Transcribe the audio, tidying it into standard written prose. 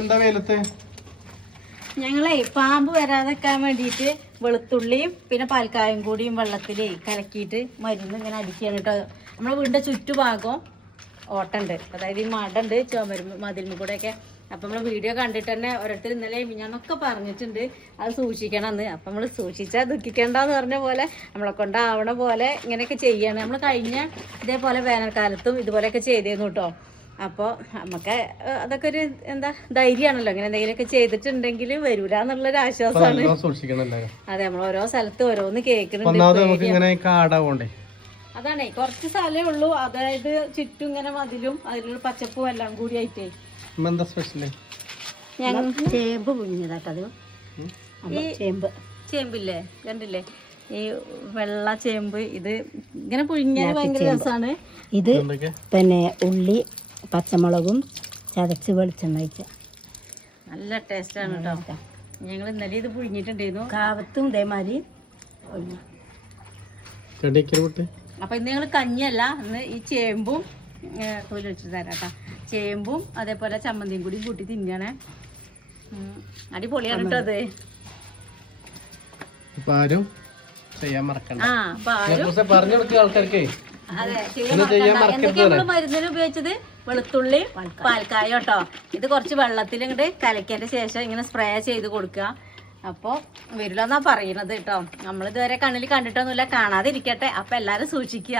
എന്താ വെയിലത്ത്? ഞങ്ങളെ പാമ്പ് വരാതെക്കാൻ വേണ്ടിയിട്ട് വെളുത്തുള്ളിയും പിന്നെ പാൽക്കായും കൂടിയും വെള്ളത്തിൽ കലക്കിയിട്ട് മരുന്ന് ഇങ്ങനെ അടിക്കുകയാണ് കേട്ടോ. നമ്മളെ വീടിൻ്റെ ചുറ്റുഭാഗം ഓട്ടുണ്ട്, അതായത് ഈ മടുണ്ട് ചുമരുമ്പ് മതിലിന് കൂടെയൊക്കെ. അപ്പം നമ്മൾ വീഡിയോ കണ്ടിട്ട് തന്നെ ഓരോരുത്തർ ഇന്നലെ മിഞ്ഞാന്നൊക്കെ പറഞ്ഞിട്ടുണ്ട് അത് സൂക്ഷിക്കണമെന്ന്. അപ്പം നമ്മൾ സൂക്ഷിച്ചാൽ ദുഃഖിക്കേണ്ടെന്ന് പറഞ്ഞ പോലെ നമ്മളെ കൊണ്ടാവണ പോലെ ഇങ്ങനെയൊക്കെ ചെയ്യാണ്. നമ്മൾ കഴിഞ്ഞ ഇതേപോലെ വേനൽക്കാലത്തും ഇതുപോലെയൊക്കെ ചെയ്തിരുന്നു കേട്ടോ. അപ്പോൾ നമുക്ക് അതൊക്കെ ഒരു എന്താ ധൈര്യമാണല്ലോ, ഇങ്ങനെ എന്തെങ്കിലുമൊക്കെ ചെയ്തിട്ടുണ്ടെങ്കിൽ വരൂല എന്നുള്ളൊരു ആശ്വാസമാണ്. അതെ, നമ്മൾ ഓരോ സ്ഥലത്ത് ഓരോന്ന് കേൾക്കുന്നുണ്ട്. അതാണേ കുറച്ച് സ്ഥലമേ ഉള്ളൂ, അതായത് ചുറ്റും ഇങ്ങനെ മതിലും അതിലുള്ള പച്ചപ്പും എല്ലാം കൂടി ആയിട്ടേ. ഞങ്ങൾ ചേമ്പ് പുഴിഞ്ഞതാട്ടത്. ഈ ചേമ്പില്ലേ കണ്ടില്ലേ, ഈ വെള്ള ചേമ്പ്, ഇത് ഇങ്ങനെ പുഴിഞ്ഞാൽ ഭയങ്കര രസമാണ്. ഇത് പിന്നെ ഉള്ളി പച്ചമുളകും ചതച്ച് വെളിച്ചെണ്ണ ഒഴിച്ച നല്ല ടേസ്റ്റാണ് കേട്ടോ. ഞങ്ങൾ ഇന്നലെ ഇത് പുഴിഞ്ഞിട്ടുണ്ടായിരുന്നു. കാവത്തും ഇതേമാതിരി. അപ്പൊ ഇന്ന് ഞങ്ങൾ കഞ്ഞിയല്ല, ഇന്ന് ഈ ചേമ്പും തൊലി വെച്ചിട്ട് തരാം കേട്ടോ. ചേമ്പും അതേപോലെ ചമ്മന്തിയും കൂടി കൂട്ടി തിന്നണേ. അടിപൊളിയാണ് കേട്ടോ അത്. അതെ, എന്തൊക്കെയാ നമ്മള് മരുന്നിന് ഉപയോഗിച്ചത്? വെളുത്തുള്ളി പാൽക്കായ കേട്ടോ. ഇത് കുറച്ച് വെള്ളത്തിൽ ഇങ്ങോട്ട് കലക്കിയതിന്റെ ശേഷം ഇങ്ങനെ സ്പ്രേ ചെയ്ത് കൊടുക്കുക. അപ്പോൾ വരില്ല എന്നാ പറയുന്നത് കേട്ടോ. നമ്മളിതുവരെ കണ്ണിൽ കണ്ടിട്ടൊന്നുമില്ല, കാണാതിരിക്കട്ടെ. അപ്പൊ എല്ലാരും സൂക്ഷിക്കുക.